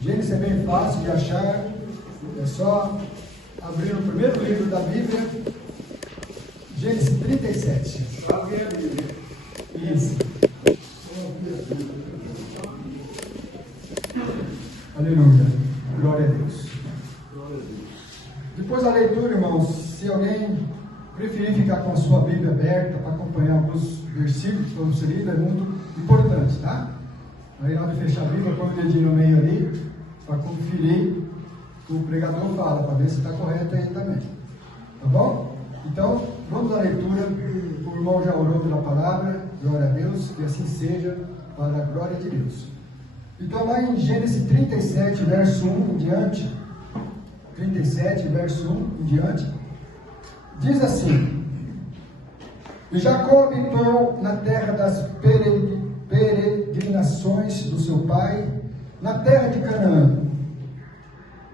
Gênesis é bem fácil de achar, é só abrir o primeiro livro da Bíblia, Gênesis 37. Abre a Bíblia. Isso. Aleluia. Glória a Deus. Depois da leitura, irmãos, se alguém preferir ficar com a sua Bíblia aberta para acompanhar alguns versículos que foram lidos, é muito importante, tá? Aí na hora de fechar a Bíblia, põe o dedinho no meio ali, para conferir o que o pregador fala, para ver se está correto aí também. Tá bom? Então, vamos à leitura. O irmão já orou pela palavra, glória a Deus, que assim seja, para a glória de Deus. Então, lá em Gênesis 37, verso 1 em diante, 37, verso 1 em diante, diz assim: E Jacó habitou na terra das peregrinações do seu pai, na terra de Canaã.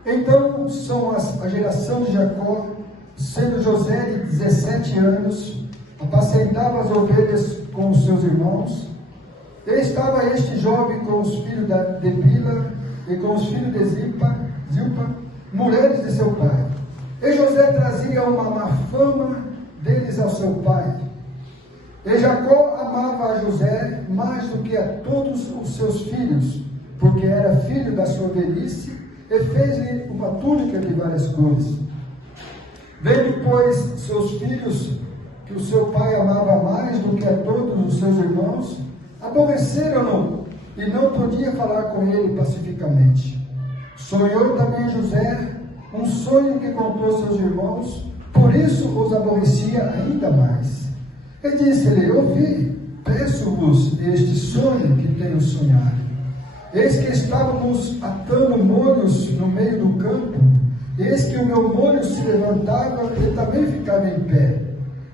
Então são a geração de Jacó, sendo José de 17 anos, apacentava as ovelhas com os seus irmãos. E estava este jovem com os filhos de Bila e com os filhos de Zilpa, mulheres de seu pai. E José trazia uma má fama deles ao seu pai. E Jacó amava a José mais do que a todos os seus filhos, porque era filho da sua velhice, e fez-lhe uma túnica de várias cores. Vendo, pois, seus filhos, que o seu pai amava mais do que a todos os seus irmãos, aborreceram-no, e não podia falar com ele pacificamente. Sonhou também José um sonho que contou aos seus irmãos, por isso os aborrecia ainda mais. E disse-lhe: ouvi, peço-vos este sonho que tenho sonhado. Eis que estávamos atando molhos no meio do campo, eis que o meu molho se levantava e também ficava em pé.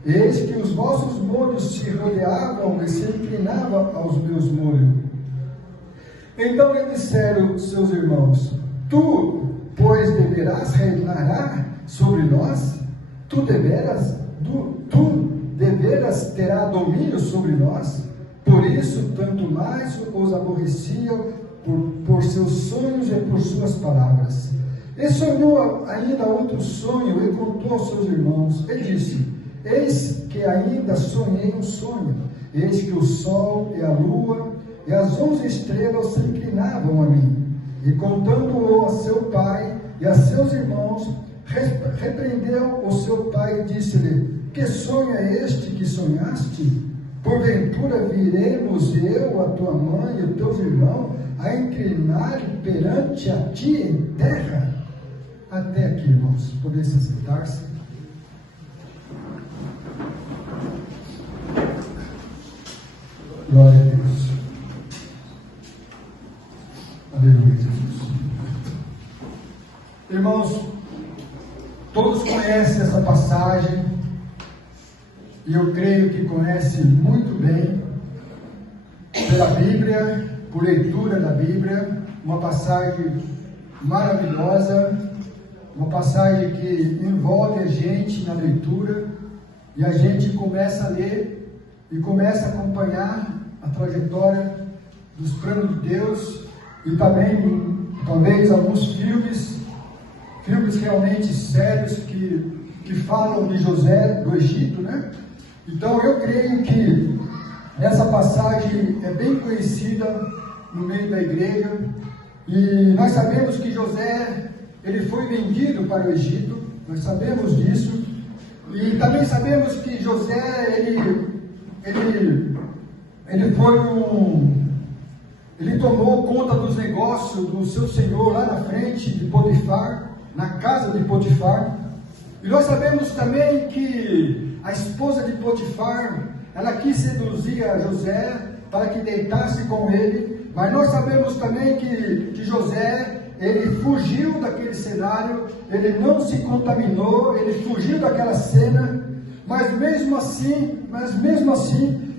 Eis que os vossos molhos se rodeavam e se inclinavam aos meus molhos. Então lhe disseram seus irmãos: tu, pois, deverás reinar sobre nós? Tu deveras terá domínio sobre nós? Por isso, tanto mais os aborreciam por seus sonhos e por suas palavras. E sonhou ainda outro sonho e contou aos seus irmãos. E disse: eis que ainda sonhei um sonho. Eis que o sol e a lua e as 11 estrelas se inclinavam a mim. E contando-o a seu pai e a seus irmãos, repreendeu o seu pai e disse-lhe: que sonho é este que sonhaste? Porventura viremos eu, a tua mãe e os teus irmãos a inclinar perante a ti em terra? Até aqui, irmãos. Poder se sentar-se. Glória a Deus. Aleluia, Jesus. Irmãos, todos conhecem essa passagem, e eu creio que conhecem muito bem, pela Bíblia, por leitura da Bíblia, uma passagem maravilhosa, uma passagem que envolve a gente na leitura, e a gente começa a ler e começa a acompanhar a trajetória dos planos de Deus, e também, talvez, alguns filmes realmente sérios que falam de José do Egito, né? Então eu creio que essa passagem é bem conhecida no meio da igreja, e nós sabemos que José, ele foi vendido para o Egito, nós sabemos disso, e também sabemos que José, ele tomou conta dos negócios do seu senhor lá na frente de Potifar, na casa de Potifar. E nós sabemos também que a esposa de Potifar, ela quis seduzir a José para que deitasse com ele, mas nós sabemos também que José, ele fugiu daquele cenário, ele não se contaminou, ele fugiu daquela cena, mas mesmo assim,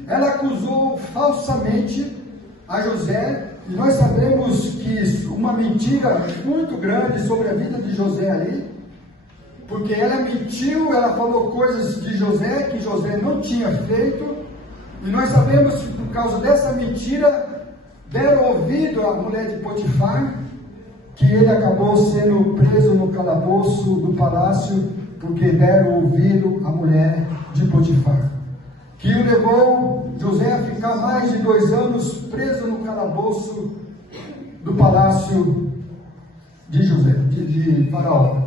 ela acusou falsamente a José, e nós sabemos que uma mentira muito grande sobre a vida de José ali, porque ela mentiu, ela falou coisas de José que José não tinha feito, e nós sabemos que por causa dessa mentira, deram ouvido à mulher de Potifar, que ele acabou sendo preso no calabouço do palácio, porque deram ouvido à mulher de Potifar, que o levou José a ficar mais de 2 anos preso no calabouço do palácio de Faraó.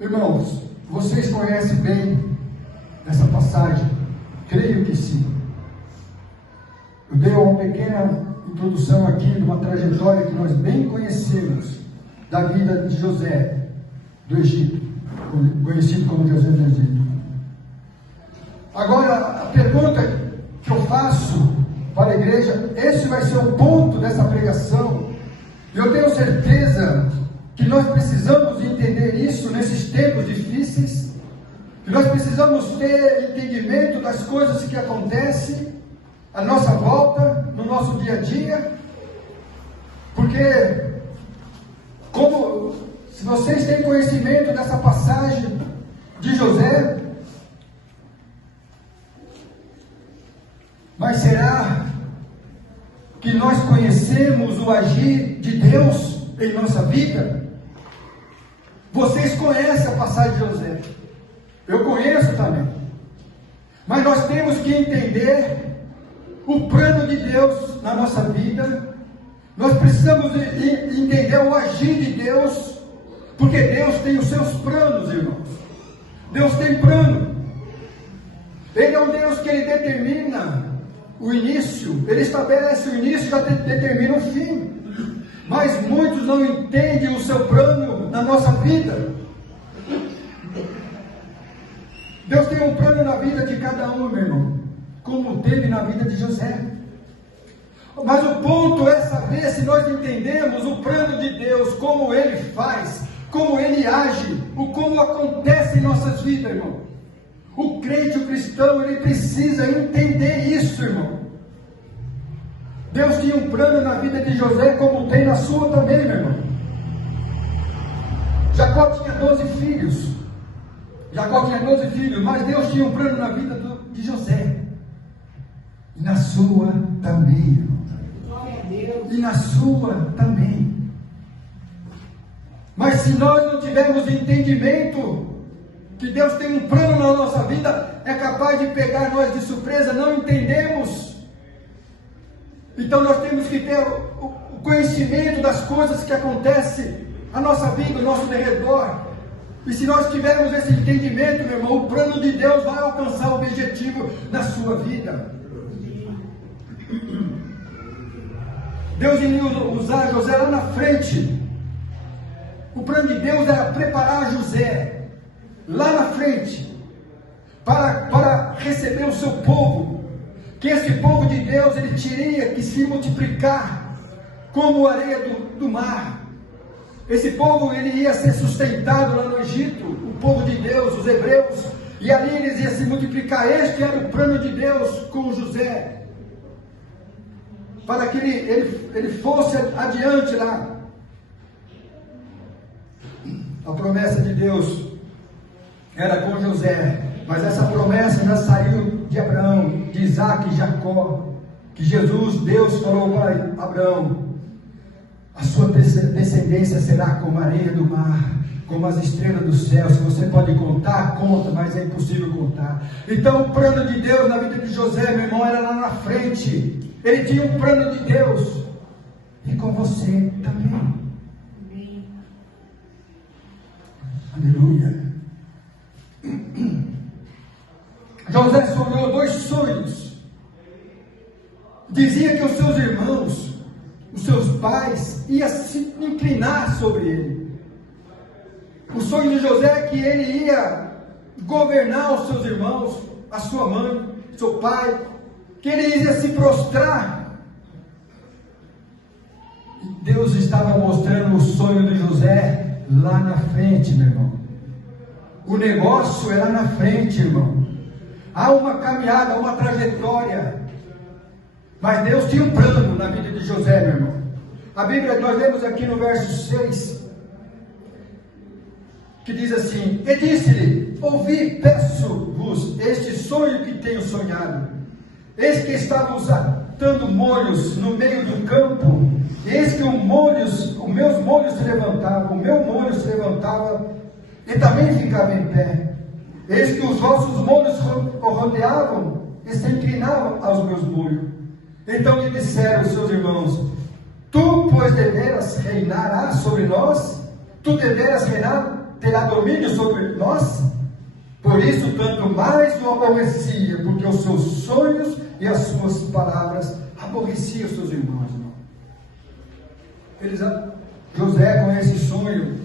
Irmãos, vocês conhecem bem essa passagem? Creio que sim. Eu dei uma pequena introdução aqui de uma trajetória que nós bem conhecemos da vida de José do Egito, conhecido como José do Egito. Agora, a pergunta que eu faço para a igreja, esse vai ser o ponto dessa pregação. Eu tenho certeza que nós precisamos entender isso nesses tempos difíceis, que nós precisamos ter entendimento das coisas que acontecem à nossa volta, no nosso dia a dia, porque, se vocês têm conhecimento dessa passagem de José, mas será que nós conhecemos o agir de Deus em nossa vida? Vocês conhecem a passagem de José, eu conheço também, mas nós temos que entender o plano de Deus na nossa vida. Nós precisamos entender o agir de Deus, porque Deus tem os seus planos, irmãos. Deus tem plano. Ele é um Deus que Ele determina o início, Ele estabelece o início e já determina o fim. Mas muitos não entendem o seu plano na nossa vida. Deus tem um plano na vida de cada um, meu irmão, como teve na vida de José. Mas o ponto é saber se nós entendemos o plano de Deus, como Ele faz, como Ele age, como acontece em nossas vidas, irmão. O crente, o cristão, ele precisa entender isso, irmão. Deus tinha um plano na vida de José, como tem na sua também, meu irmão. Jacó tinha 12 filhos. Mas Deus tinha um plano na vida de José. E na sua também, irmão. E na sua também. Mas se nós não tivermos entendimento que Deus tem um plano na nossa vida, é capaz de pegar nós de surpresa, não entendemos. Então nós temos que ter o conhecimento das coisas que acontecem na nossa vida, no nosso derredor. E se nós tivermos esse entendimento, meu irmão, o plano de Deus vai alcançar o objetivo na sua vida. Deus iria usar José lá na frente. O plano de Deus era preparar José lá na frente para receber o seu povo, que esse povo de Deus ele teria que se multiplicar como a areia do mar. Esse povo ele ia ser sustentado lá no Egito, o povo de Deus, os hebreus, e ali eles iam se multiplicar. Este era o plano de Deus com José, para que ele fosse adiante lá. A promessa de Deus era com José, mas essa promessa já saiu de Abraão, de Isaac e Jacó, que Deus falou para Abraão: a sua descendência será como a areia do mar, como as estrelas do céu. Se você pode contar, conta, mas é impossível contar. Então o plano de Deus na vida de José, meu irmão, era lá na frente. Ele tinha um plano de Deus, e com você também. Aleluia. José sonhou 2 sonhos. Dizia que os seus irmãos, os seus pais, iam se inclinar sobre ele. O sonho de José é que ele ia governar os seus irmãos, a sua mãe, seu pai, que ele ia se prostrar. E Deus estava mostrando o sonho de José lá na frente, meu irmão. O negócio é lá na frente, irmão. Há uma caminhada, uma trajetória. Mas Deus tinha um plano na vida de José, meu irmão. A Bíblia, nós vemos aqui no verso 6, que diz assim: e disse-lhe: ouvi, peço-vos este sonho que tenho sonhado. Eis que estávamos atando molhos no meio do campo, eis que os meus molhos se levantavam, o meu molho se levantava e também ficava em pé. Eis que os vossos molhos rodeavam e se inclinavam aos meus molhos. Então lhe disseram os seus irmãos: tu, pois, deveras reinarás sobre nós? Tu deveras reinar, terá domínio sobre nós? Por isso, tanto mais o aborrecia, porque os seus sonhos e as suas palavras aborrecia os seus irmãos. José, com esse sonho,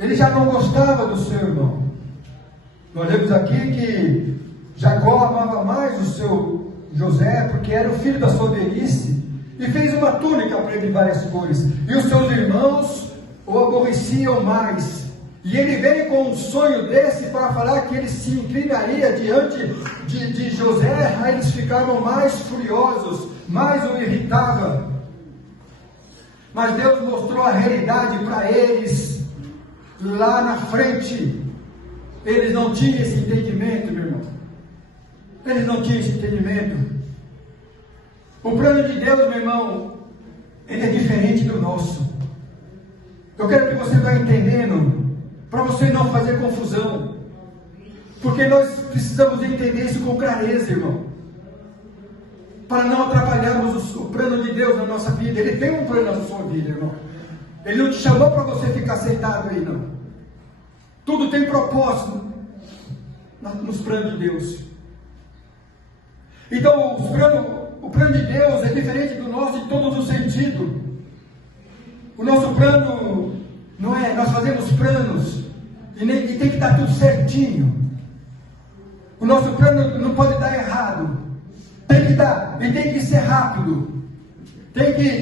ele já não gostava do seu irmão. Nós vemos aqui que Jacó amava mais o seu José, porque era o filho da sua velhice, e fez uma túnica para ele de várias cores. E os seus irmãos o aborreciam mais. E ele veio com um sonho desse para falar que ele se inclinaria diante de José. Aí eles ficavam mais furiosos, mais o irritava. Mas Deus mostrou a realidade para eles lá na frente. Eles não tinham esse entendimento, meu irmão. Eles não tinham esse entendimento. O plano de Deus, meu irmão, ele é diferente do nosso. Eu quero que você vá entendendo, para você não fazer confusão, porque nós precisamos entender isso com clareza, irmão, para não atrapalharmos o plano de Deus na nossa vida. Ele tem um plano na sua vida, irmão. Ele não te chamou para você ficar sentado aí, não. Tudo tem propósito nos planos de Deus. Então o plano de Deus é diferente do nosso em todos os sentidos. O nosso plano não é, nós fazemos planos e tem que estar tudo certinho. O nosso plano não pode dar errado. Tem que dar, e tem que ser rápido.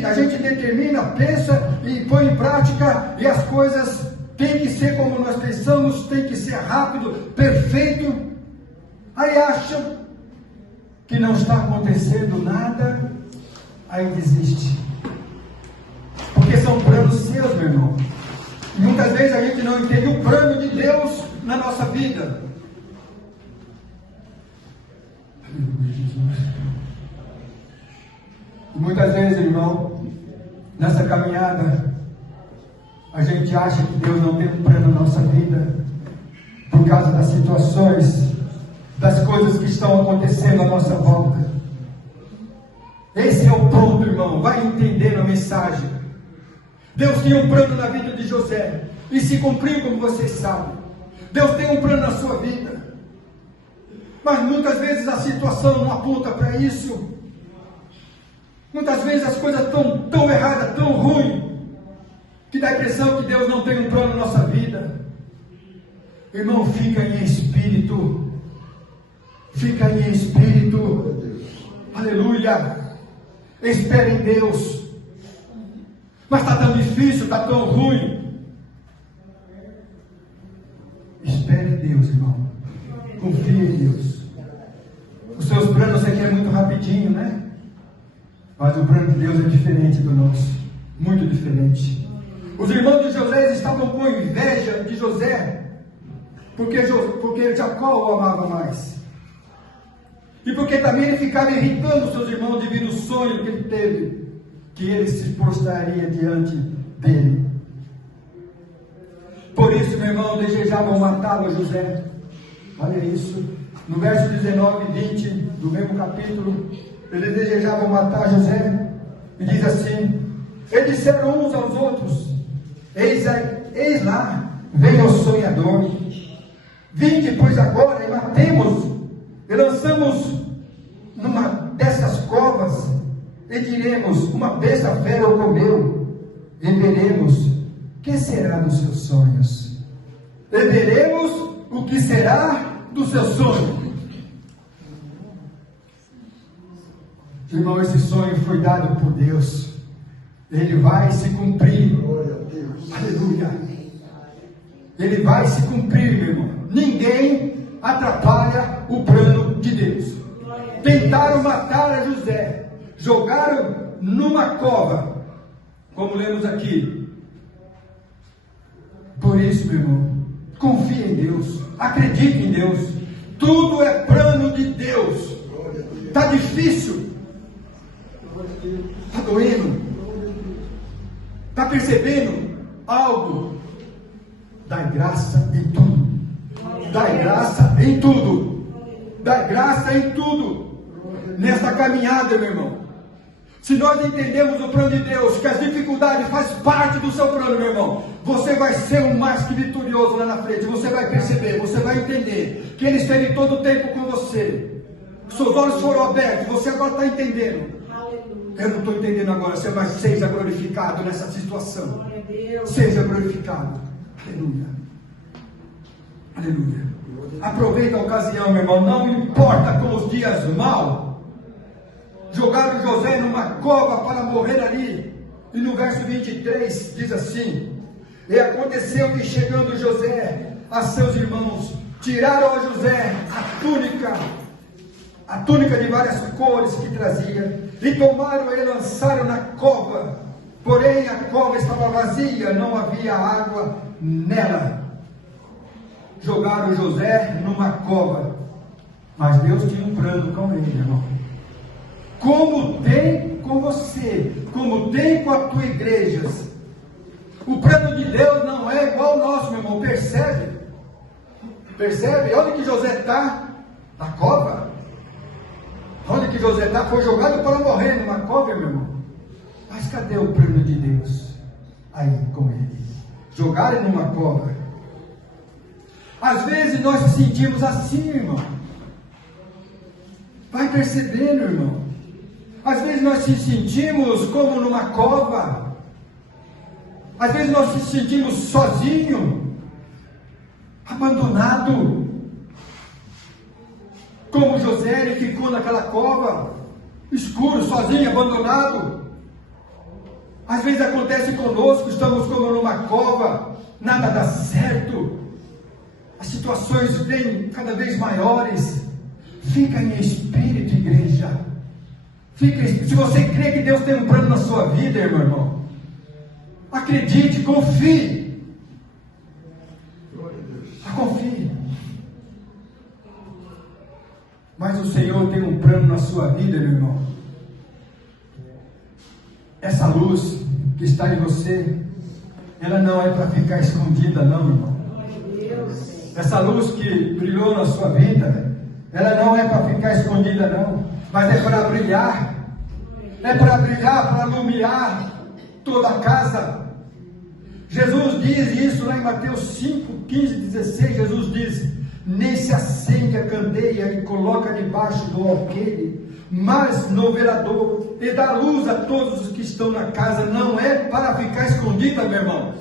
A gente determina, pensa e põe em prática, e as coisas tem que ser como nós pensamos, tem que ser rápido, perfeito. Aí acham que não está acontecendo nada, aí desiste. Porque são planos seus, meu irmão. E muitas vezes a gente não entende o plano de Deus na nossa vida. E muitas vezes, irmão, nessa caminhada, a gente acha que Deus não tem um plano na nossa vida, por causa das situações, das coisas que estão acontecendo à nossa volta. Esse é o ponto, irmão. Vai entendendo a mensagem. Deus tinha um plano na vida de José, e se cumpriu, como vocês sabem. Deus tem um plano na sua vida, mas muitas vezes a situação não aponta para isso. Muitas vezes as coisas estão tão erradas, tão ruins, que dá a impressão que Deus não tem um plano na nossa vida. Irmão, fica em espírito. Fica em espírito. Aleluia. Espera em Deus. Mas está tão difícil, está tão ruim. Espere em Deus, irmão. Confie em Deus. Os seus planos você quer muito rapidinho, né? Mas o plano de Deus é diferente do nosso. Muito diferente. Os irmãos de José estavam com inveja de José, porque Jacó o amava mais. E porque também ele ficava irritando os seus irmãos devido ao sonho que ele teve, que ele se prostraria diante dele. Por isso, meu irmão, desejavam matá-lo, José. Olha isso. No verso 19 e 20 do mesmo capítulo, eles desejavam matar José. E diz assim: e disseram uns aos outros: eis lá, vem o sonhador. Vinde, pois, agora, e matemos, e lançamos numa dessas covas, e diremos: uma besta fera o comeu, e veremos que será dos seus sonhos. E veremos o que será dos seus sonhos. Irmão, esse sonho foi dado por Deus. Ele vai se cumprir. Glória a Deus. Aleluia. Ele vai se cumprir, meu irmão. Ninguém atrapalha o plano de Deus. Tentaram matar a José. Jogaram numa cova, como lemos aqui. Por isso, meu irmão, confie em Deus. Acredite em Deus. Tudo é plano de Deus. Está difícil? Está doendo? Está percebendo algo? Dai graça em tudo. Dai graça em tudo. Dai graça em tudo. Nesta caminhada, meu irmão. Se nós entendemos o plano de Deus, que as dificuldades fazem parte do seu plano, meu irmão, você vai ser um mais que vitorioso lá na frente. Você vai perceber, você vai entender que Ele esteve todo o tempo com você. Seus olhos foram abertos, você agora está entendendo. Eu não estou entendendo agora, você vai seja glorificado nessa situação. Seja glorificado. Aleluia. Aleluia. Aproveita a ocasião, meu irmão. Não importa com os dias maus. Jogaram José numa cova para morrer ali. E no verso 23 diz assim: e aconteceu que chegando José a seus irmãos, tiraram a José a túnica de várias cores que trazia, e tomaram e lançaram na cova. Porém a cova estava vazia, não havia água nela. Jogaram José numa cova, mas Deus tinha um plano com ele, irmão. Como tem com você, como tem com a tua igreja. O plano de Deus não é igual ao nosso, meu irmão. Percebe? Percebe? Onde que José está? Na cova. Onde que José está? Foi jogado para morrer numa cova, meu irmão. Mas cadê o plano de Deus? Aí com ele. Jogaram numa cova. Às vezes nós nos sentimos assim, irmão. Vai percebendo, irmão. Às vezes nós se sentimos como numa cova. Às vezes nós se sentimos sozinhos, abandonado. Como José, ele ficou naquela cova, escuro, sozinho, abandonado. Às vezes acontece conosco, estamos como numa cova, nada dá certo. As situações vêm cada vez maiores. Fica em espírito, igreja. Se você crê que Deus tem um plano na sua vida, meu irmão, acredite, confie. Confie. Mas o Senhor tem um plano na sua vida, meu irmão. Essa luz que está em você, ela não é para ficar escondida, não, irmão. Essa luz que brilhou na sua vida, ela não é para ficar escondida, não. Mas é para brilhar. É para brilhar, para iluminar toda a casa. Jesus diz isso lá em Mateus 5, 15, 16. Jesus diz: nem se acende a candeia e coloca debaixo do alqueire, mas no velador, e dá luz a todos os que estão na casa. Não é para ficar escondida, meu irmão.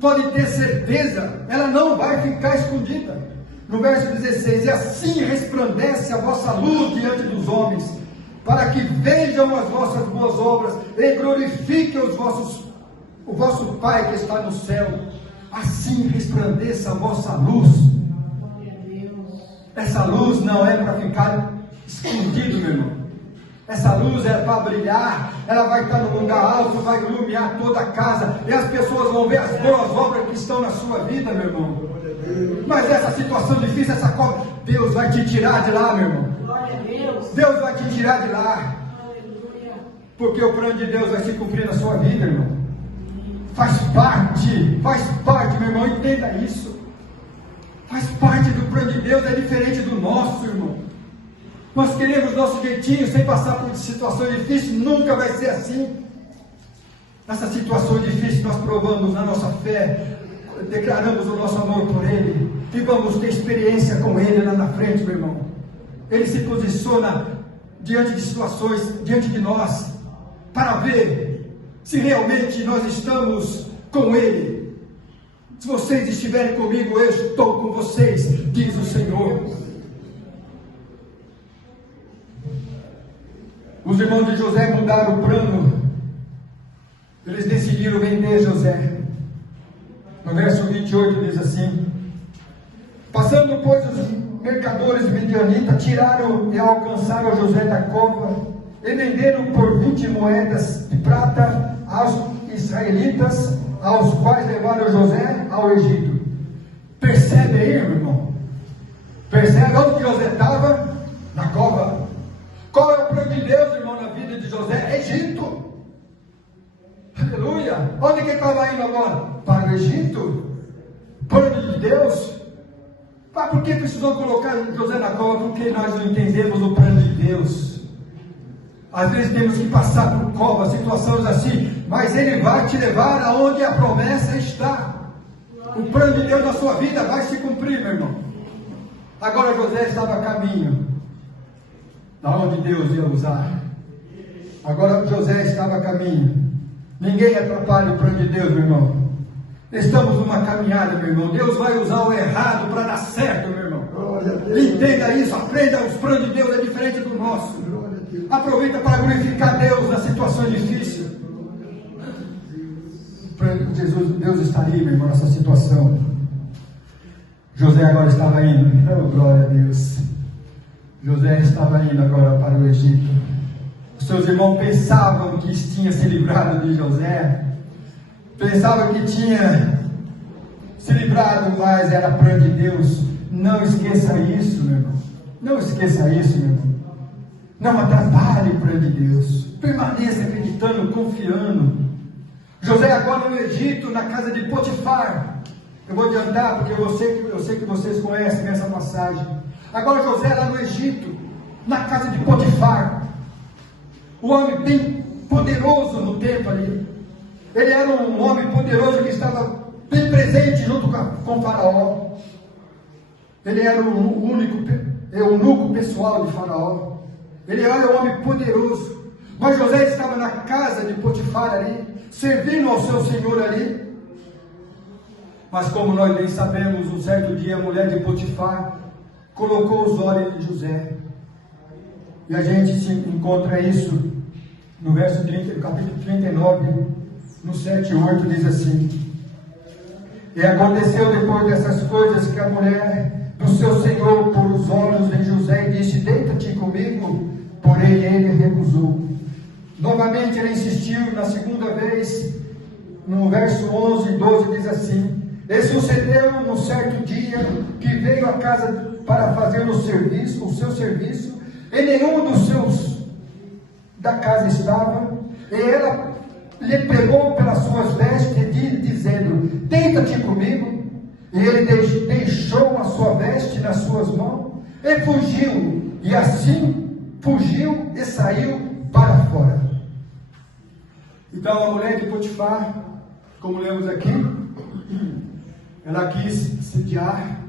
Pode ter certeza, ela não vai ficar escondida. No verso 16: e assim resplandece a vossa luz diante dos homens, para que vejam as vossas boas obras e glorifiquem o vosso Pai que está no céu. Assim resplandeça a vossa luz. Essa luz não é para ficar escondido, meu irmão. Essa luz é para brilhar. Ela vai estar no lugar alto, vai iluminar toda a casa, e as pessoas vão ver as boas obras que estão na sua vida, meu irmão. Mas essa situação difícil, essa cova, Deus vai te tirar de lá, meu irmão. Deus vai te tirar de lá. Porque o plano de Deus vai se cumprir na sua vida, irmão. Faz parte, meu irmão, entenda isso. Faz parte do plano de Deus, é diferente do nosso, irmão. Nós queremos nosso jeitinho, sem passar por situações difíceis. Nunca vai ser assim. Nessa situação difícil, nós provamos na nossa fé, declaramos o nosso amor por Ele, e vamos ter experiência com Ele lá na frente, meu irmão. Ele se posiciona diante de situações, diante de nós, para ver se realmente nós estamos com Ele. Se vocês estiverem comigo, eu estou com vocês, diz o Senhor. Os irmãos de José mudaram o plano. Eles decidiram vender José. No verso 28 diz assim: passando, pois, os mercadores midianitas tiraram e alcançaram José da cova e venderam por 20 moedas de prata aos israelitas, aos quais levaram José ao Egito. Percebe aí, meu irmão? Percebe onde que José estava? Na cova. Onde que ele estava indo agora? Para o Egito? Plano de Deus? Mas por que precisou colocar José na cova? Porque nós não entendemos o plano de Deus. Às vezes temos que passar por covas, situações assim, mas Ele vai te levar aonde a promessa está. O plano de Deus na sua vida vai se cumprir, meu irmão. Agora José estava a caminho da onde Deus ia usar. Agora José estava a caminho. Ninguém atrapalha o plano de Deus, meu irmão. Estamos numa caminhada, meu irmão. Deus vai usar o errado para dar certo, meu irmão. Entenda isso, aprenda. Os planos de Deus é diferente do nosso. Aproveita para glorificar Deus nas situações difíceis. Deus está aí, meu irmão, nessa situação. José agora estava indo. Oh, glória a Deus. José estava indo agora para o Egito. Os seus irmãos pensavam que tinha se livrado de José. Pensavam que tinha se livrado, mas era plano de Deus. Não esqueça isso, meu irmão. Não esqueça isso, meu irmão. Não atrapalhe o plano de Deus. Permaneça acreditando, confiando. José agora no Egito, na casa de Potifar. Eu vou adiantar, porque eu sei que vocês conhecem essa passagem. Agora José lá no Egito, na casa de Potifar. O homem bem poderoso no tempo ali. Ele era um homem poderoso que estava bem presente junto com Faraó. Ele era o único eunuco pessoal de Faraó. Ele era um homem poderoso. Mas José estava na casa de Potifar ali, servindo ao seu senhor ali. Mas como nós bem sabemos, um certo dia a mulher de Potifar colocou os olhos em José. E a gente se encontra isso no verso 30, capítulo 39, no 7 e 8, diz assim: E aconteceu depois dessas coisas que a mulher do seu senhor pôs os olhos em José e disse: Deita-te comigo. Porém ele recusou. Novamente ele insistiu na segunda vez, no verso 11 e 12 diz assim: E sucedeu num certo dia que veio a casa para fazer o seu serviço, e nenhum dos seus da casa estava, e ela lhe pegou pelas suas vestes, dizendo: Deita-te comigo. E ele deixou a sua veste nas suas mãos e fugiu, e assim fugiu e saiu para fora. Então a mulher de Potifar, como lemos aqui, ela quis sediar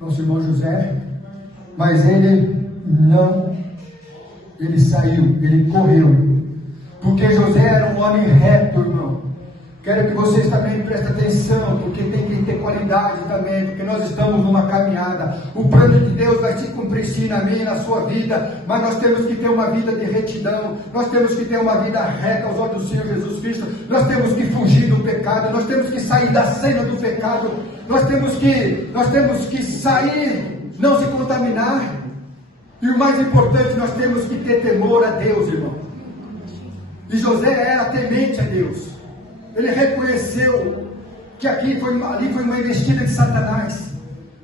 nosso irmão José, mas ele saiu, ele correu, porque José era um homem reto, irmão. Quero que vocês também prestem atenção, porque tem que ter qualidade também, porque nós estamos numa caminhada. O plano de Deus vai se cumprir sim na minha e na sua vida, mas nós temos que ter uma vida de retidão, nós temos que ter uma vida reta aos olhos do Senhor Jesus Cristo, nós temos que fugir do pecado, nós temos que sair da cena do pecado, nós temos que sair, não se contaminar, e o mais importante, nós temos que ter temor a Deus, irmão. E José era temente a Deus. Ele reconheceu que ali foi uma investida de Satanás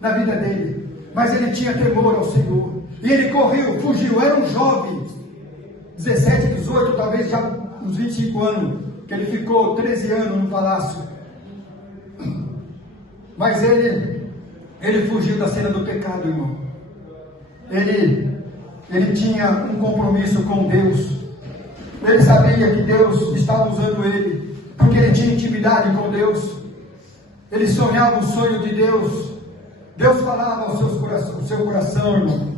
na vida dele, mas ele tinha temor ao Senhor, e ele correu, fugiu. Era um jovem, 17, 18, talvez já uns 25 anos, que ele ficou 13 anos no palácio, mas ele fugiu da cena do pecado, irmão. Ele tinha um compromisso com Deus. Ele sabia que Deus estava usando ele, porque ele tinha intimidade com Deus. Ele sonhava o sonho de Deus. Deus falava ao seu coração, irmão.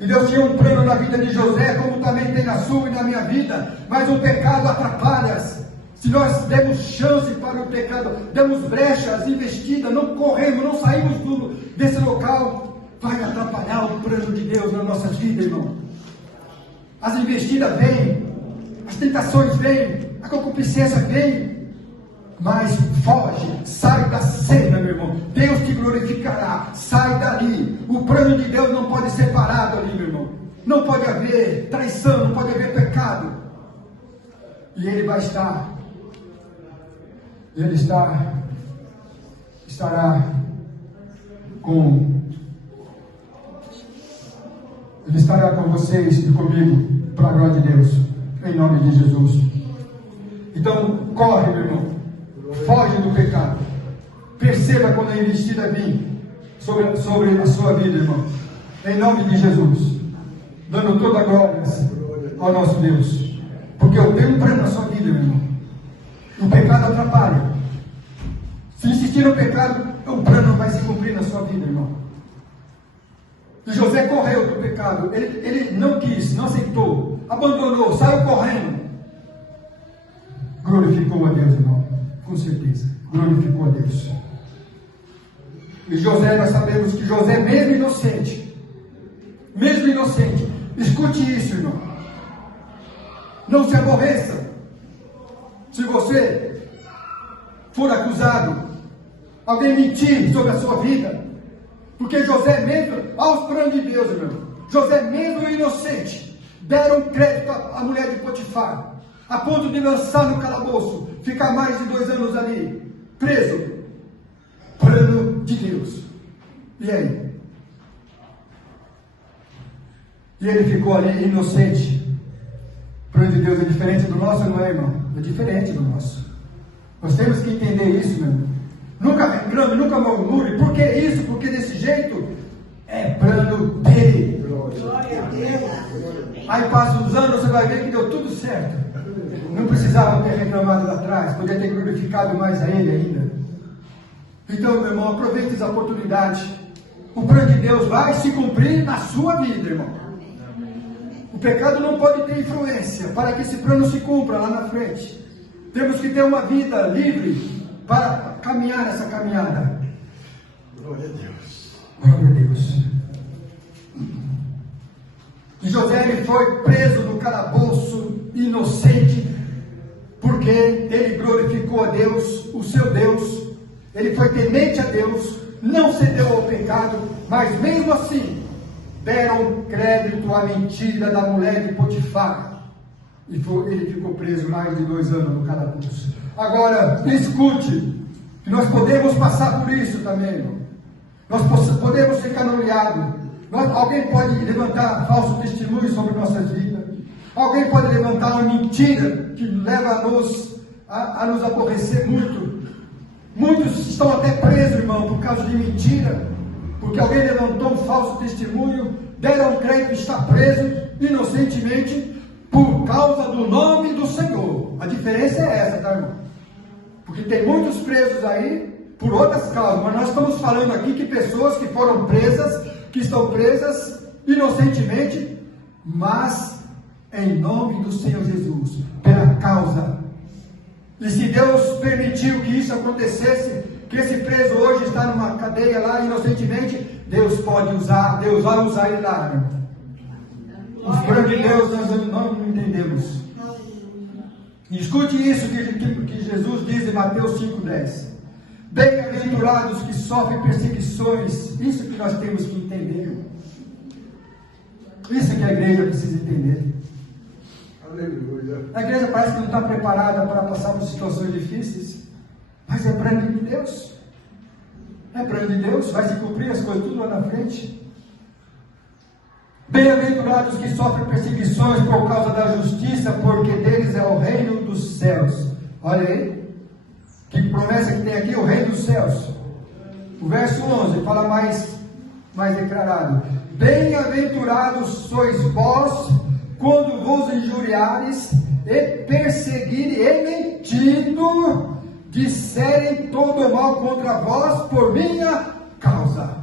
E Deus tinha um plano na vida de José, como também tem na sua e na minha vida. Mas o pecado atrapalha. Se nós demos chance para o pecado, damos brechas, investidas, não corremos, não saímos desse local, vai atrapalhar o plano de Deus na nossa vida, irmão. As investidas vêm, as tentações vêm, a concupiscência vem, mas foge, sai da cena, meu irmão. Deus te glorificará, sai dali. O plano de Deus não pode ser parado ali, meu irmão. Não pode haver traição, não pode haver pecado. E ele vai estar, estará com vocês e comigo, para a glória de Deus, em nome de Jesus. Então, corre, meu irmão. Foge do pecado. Perceba quando a investida vir sobre a sua vida, irmão. Em nome de Jesus. Dando toda a glória ao nosso Deus. Porque eu tenho um plano na sua vida, meu irmão. O pecado atrapalha. Se insistir no pecado, o plano não vai se cumprir na sua vida, irmão. E José correu do pecado. Ele não quis, não aceitou. Abandonou, saiu correndo. Glorificou a Deus, irmão. Com certeza. Glorificou a Deus. E José, nós sabemos que José, mesmo inocente, escute isso, irmão. Não se aborreça. Se você for acusado, alguém mentir sobre a sua vida, porque José mesmo, aos planos de Deus, irmão, José mesmo inocente, deram crédito à mulher de Potifar, a ponto de lançar no calabouço, ficar mais de 2 anos ali, preso. Plano de Deus. E aí? E ele ficou ali inocente. O plano de Deus é diferente do nosso, não é, irmão? É diferente do nosso. Nós temos que entender isso, meu irmão. Nunca reclame, nunca murmure. Por que isso? Porque desse jeito é plano dele. Glória a Deus. Aí passa os anos, você vai ver que deu tudo certo. Não precisava ter reclamado lá atrás, podia ter glorificado mais a ele ainda. Então, meu irmão, aproveite essa oportunidade. O plano de Deus vai se cumprir na sua vida, irmão. O pecado não pode ter influência para que esse plano se cumpra lá na frente. Temos que ter uma vida livre para caminhar nessa caminhada. Glória a Deus. Glória a Deus. E José ele foi preso no calabouço, inocente, porque ele glorificou a Deus, o seu Deus. Ele foi temente a Deus, não cedeu ao pecado, mas mesmo assim, deram crédito à mentira da mulher de Potifar. E ele ficou preso mais de 2 anos no calabouço. Agora, escute, que nós podemos passar por isso também, irmão. Nós podemos ser caluniados. Alguém pode levantar falso testemunho sobre nossas vidas. Alguém pode levantar uma mentira que leva a nos aborrecer muito. Muitos estão até presos, irmão, por causa de mentira, porque alguém levantou um falso testemunho, deram crédito e está preso inocentemente por causa do nome do Senhor. A diferença é essa, tá, irmão? Porque tem muitos presos aí por outras causas, mas nós estamos falando aqui que pessoas que foram presas, que estão presas inocentemente, mas em nome do Senhor Jesus, pela causa. E se Deus permitiu que isso acontecesse, que esse preso hoje está numa cadeia lá inocentemente, Deus pode usar, Deus vai usar ele lá, irmão. Os planos de Deus nós não entendemos. E escute isso que Jesus diz em Mateus 5,10. Bem-aventurados que sofrem perseguições. Isso que nós temos que entender. Isso que a igreja precisa entender. Aleluia. A igreja parece que não está preparada para passar por situações difíceis, mas é plano de Deus. É plano de Deus, vai se cumprir as coisas tudo lá na frente. Bem-aventurados que sofrem perseguições por causa da justiça, porque deles é o reino dos céus. Olha aí, que promessa que tem aqui, o reino dos céus. O verso 11 fala mais declarado: bem-aventurados sois vós, quando vos injuriares e perseguirem e mentindo, disserem todo mal contra vós por minha causa.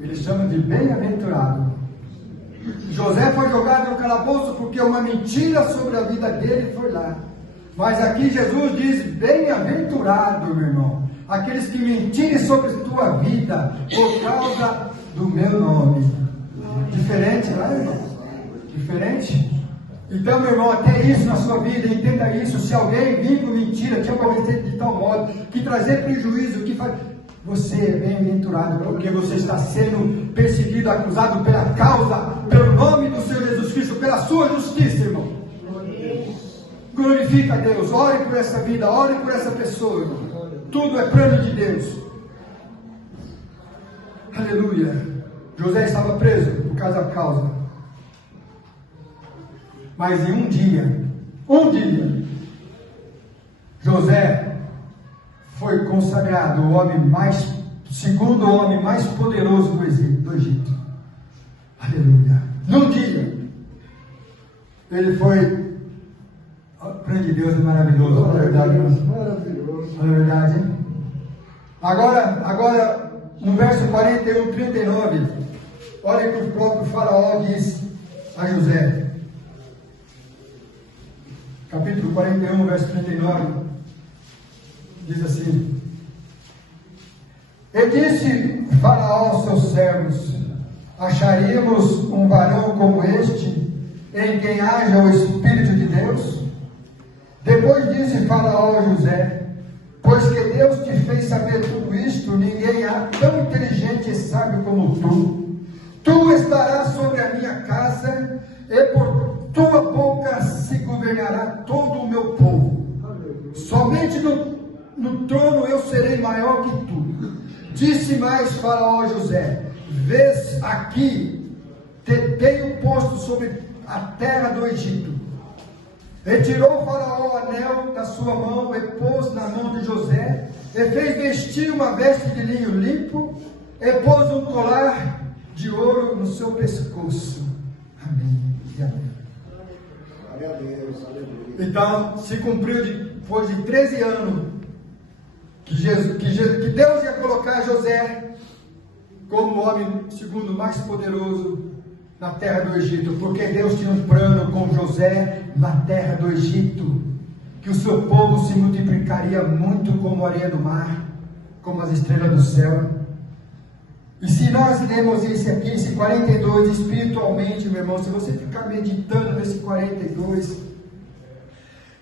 Eles chamam de bem-aventurado. José foi jogado no calabouço porque uma mentira sobre a vida dele foi lá. Mas aqui Jesus diz: bem-aventurado, meu irmão, aqueles que mentirem sobre a tua vida por causa do meu nome. Diferente, não é, irmão? Diferente? Então, meu irmão, até isso na sua vida, entenda isso. Se alguém vir com mentira, te aborrecer de tal modo, que trazer prejuízo, que faz... Você é bem-aventurado, porque você está sendo perseguido, acusado pela causa, pelo nome do Senhor Jesus Cristo, pela sua justiça, irmão. Glorifica a Deus, ore por essa vida, ore por essa pessoa, irmão. Tudo é plano de Deus. Aleluia. José estava preso por causa da causa. Mas em um dia, José foi consagrado segundo homem mais poderoso do Egito. Aleluia. Num dia, ele foi. Grande Deus é maravilhoso, na verdade. Maravilhoso. Na verdade, hein? Agora, no verso 41, 39, olha o que o próprio Faraó diz a José. Capítulo 41, verso 39, diz assim: E disse Faraó aos seus servos: Acharíamos um varão como este, em quem haja o Espírito de Deus? Depois disse Faraó a José: Pois que Deus te fez saber tudo isto, ninguém há tão inteligente e sábio como tu. Tu estarás sobre a minha casa, e por tua boca se governará todo o meu povo. Somente no trono eu serei maior que tu. Disse mais Faraó a José: Vês aqui, te tenho posto sobre a terra do Egito. Retirou Faraó o anel da sua mão e pôs na mão de José, e fez vestir uma veste de linho limpo, e pôs um colar de ouro no seu pescoço. Amém e amém. Glória a Deus, aleluia. Então, se cumpriu depois de 13 anos, que Deus ia colocar José como o homem segundo mais poderoso na terra do Egito, porque Deus tinha um plano com José na terra do Egito, que o seu povo se multiplicaria muito como a areia do mar, como as estrelas do céu. E se nós lemos esse 42 espiritualmente, meu irmão, se você ficar meditando nesse 42,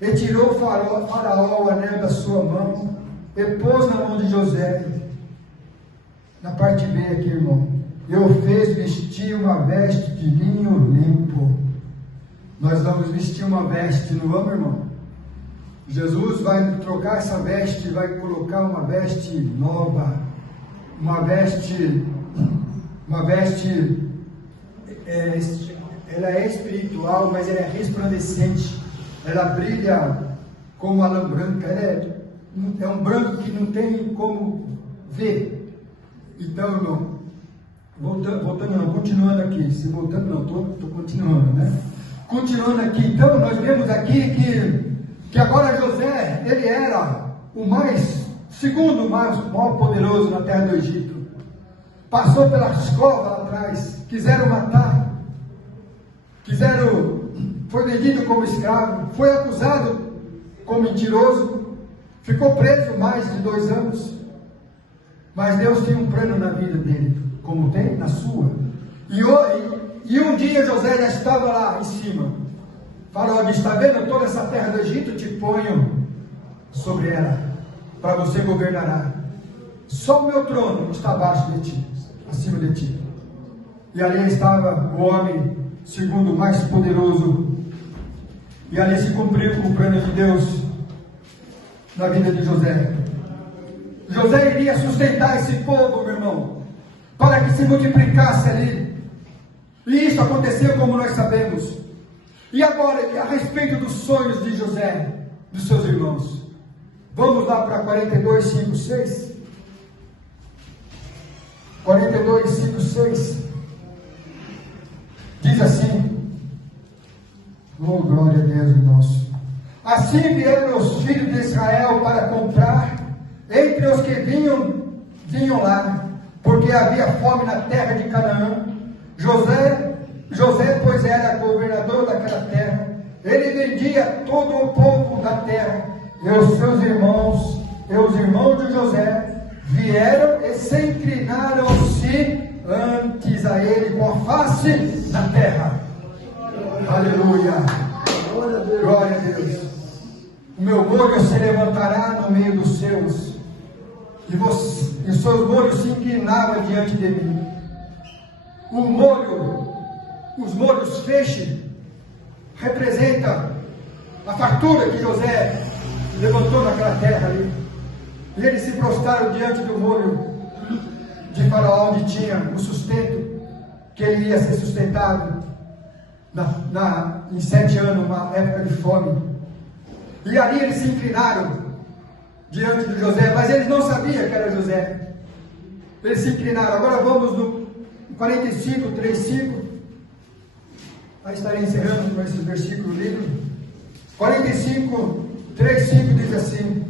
retirou Faraó o anel da sua mão e pôs na mão de José, na parte B aqui, irmão, e o fez vestir uma veste de linho limpo. Nós vamos vestir uma veste, não vamos, irmão? Jesus vai trocar essa veste, vai colocar uma veste nova, uma veste, ela é espiritual, mas ela é resplandecente, ela brilha como a lã branca, é um branco que não tem como ver. Então, irmão, continuando aqui, se voltando não, estou continuando, né? Continuando aqui, então, nós vemos aqui que agora José, ele era o segundo mais poderoso na terra do Egito. Passou pela escova lá atrás, quiseram matar, foi vendido como escravo, foi acusado como mentiroso, ficou preso mais de 2 anos, mas Deus tinha um plano na vida dele, como tem na sua. E um dia José já estava lá em cima. Faraó disse: está vendo toda essa terra do Egito? Te ponho sobre ela, para você governará. Só o meu trono está abaixo de ti, acima de ti. E ali estava o homem segundo o mais poderoso. E ali se cumpriu o plano de Deus na vida de José. José iria sustentar esse povo, meu irmão, para que se multiplicasse ali. E isso aconteceu, como nós sabemos. E agora, a respeito dos sonhos de José, dos seus irmãos, vamos lá para 42, 5, 6. 42, 5, 6. Diz assim: oh, glória a Deus, irmãos. Assim vieram os filhos de Israel para comprar entre os que vinham lá, porque havia fome na terra de Canaã. José, pois era governador daquela terra, ele vendia todo o povo da terra, e os seus irmãos, os irmãos de José, vieram e se inclinaram-se antes a ele com a face na terra. Aleluia, glória a Deus. O meu molho se levantará no meio dos seus, e seus molhos se inclinavam diante de mim. Os molhos feixe representa a fartura que José levantou naquela terra ali. E eles se prostraram diante do molho de Faraó, onde tinha o sustento, que ele ia ser sustentado em 7 anos, uma época de fome. E ali eles se inclinaram diante de José, mas eles não sabiam que era José. Eles se inclinaram. Agora vamos no 45, 3:5. Aí estarei encerrando com esse versículo lido. 45, 3:5 diz assim.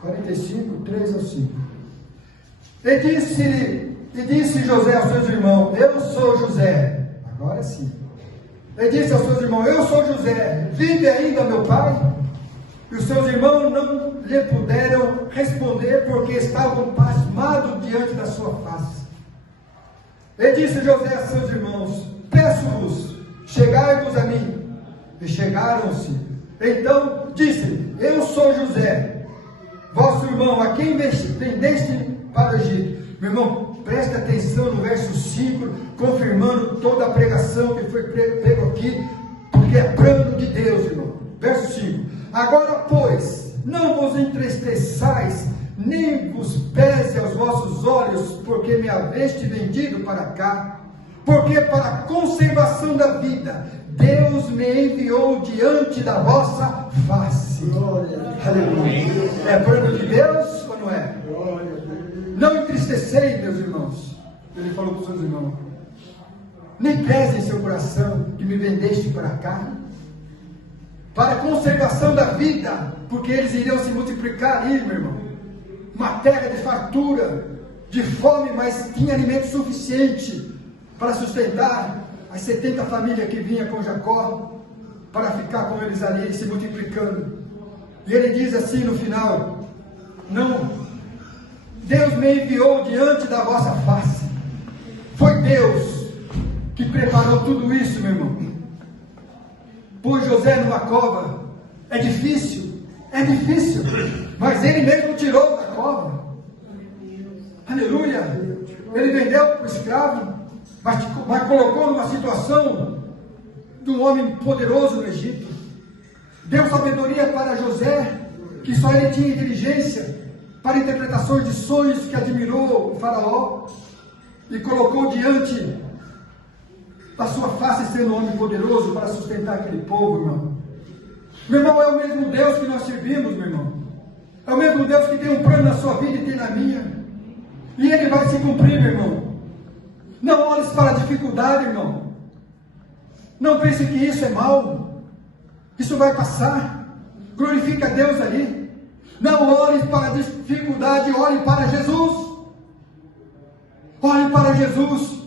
45, 3 ao 5. E disse José aos seus irmãos: eu sou José. Agora sim. Ele disse aos seus irmãos: eu sou José. Vive ainda meu pai? E os seus irmãos não lhe puderam responder, porque estavam pasmados diante da sua face. E disse José a seus irmãos: peço-vos, chegai-vos a mim. E chegaram-se. Então disse: eu sou José, vosso irmão, a quem vendeste para o Egito. Meu irmão, preste atenção no verso 5, confirmando toda a pregação que foi pego aqui, porque é plano de Deus, irmão. Verso 5: agora, pois, não vos entristeçais, nem vos pese aos vossos olhos, porque me haveste vendido para cá, porque para a conservação da vida, Deus me enviou diante da vossa face. Aleluia. É plano de Deus ou não é? Não entristecei, meus irmãos. Ele falou para os seus irmãos: nem pese em seu coração que me vendeste para cá, para a conservação da vida, porque eles iriam se multiplicar ali, meu irmão. Uma terra de fartura, de fome, mas tinha alimento suficiente para sustentar as 70 famílias que vinham com Jacó, para ficar com eles ali, eles se multiplicando. E ele diz assim no final: não, Deus me enviou diante da vossa face. Foi Deus que preparou tudo isso, meu irmão. Pôs José numa cova. É difícil, mas ele mesmo tirou da cova. Aleluia. Ele vendeu para o escravo, mas colocou numa situação de um homem poderoso no Egito. Deu sabedoria para José, que só ele tinha inteligência para interpretações de sonhos, que admirou o faraó, e colocou diante da sua face, sendo um homem poderoso para sustentar aquele povo, irmão. Meu irmão, é o mesmo Deus que nós servimos, meu irmão. É o mesmo Deus que tem um plano na sua vida e tem na minha, e ele vai se cumprir, meu irmão. Não olhes para a dificuldade, irmão. Não pense que isso é mal. Isso vai passar. Glorifica a Deus ali. Não olhe para a dificuldade, olhe para Jesus. Olhe para Jesus.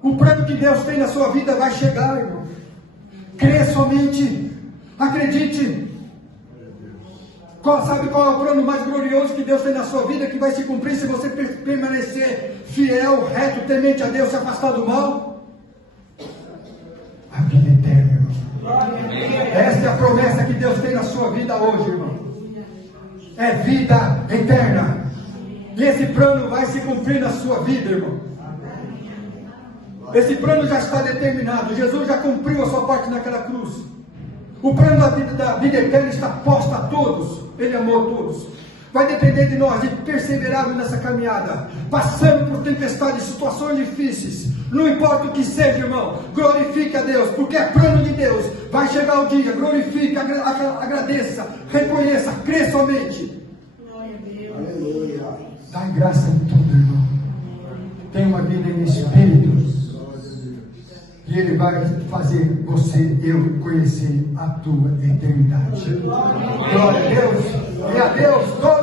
O plano que Deus tem na sua vida vai chegar, irmão. Crê somente. Acredite. Sabe qual é o plano mais glorioso que Deus tem na sua vida, que vai se cumprir se você permanecer fiel, reto, temente a Deus, se afastar do mal? A vida eterna, irmão. Esta é a promessa que Deus tem na sua vida hoje, irmão. É vida eterna. E esse plano vai se cumprir na sua vida, irmão. Esse plano já está determinado. Jesus já cumpriu a sua parte naquela cruz. O plano da vida eterna está posto a todos. Ele amou a todos. Vai depender de nós, de perseverarmos nessa caminhada, passando por tempestades, situações difíceis. Não importa o que seja, irmão, glorifique a Deus, porque é plano de Deus. Vai chegar o dia, glorifique, agradeça, reconheça, crê somente. Aleluia. Dai graça em tudo, irmão. Tenha uma vida em espírito. E Ele vai fazer você, eu, conhecer a tua eternidade. Glória a Deus. E a Deus, glória.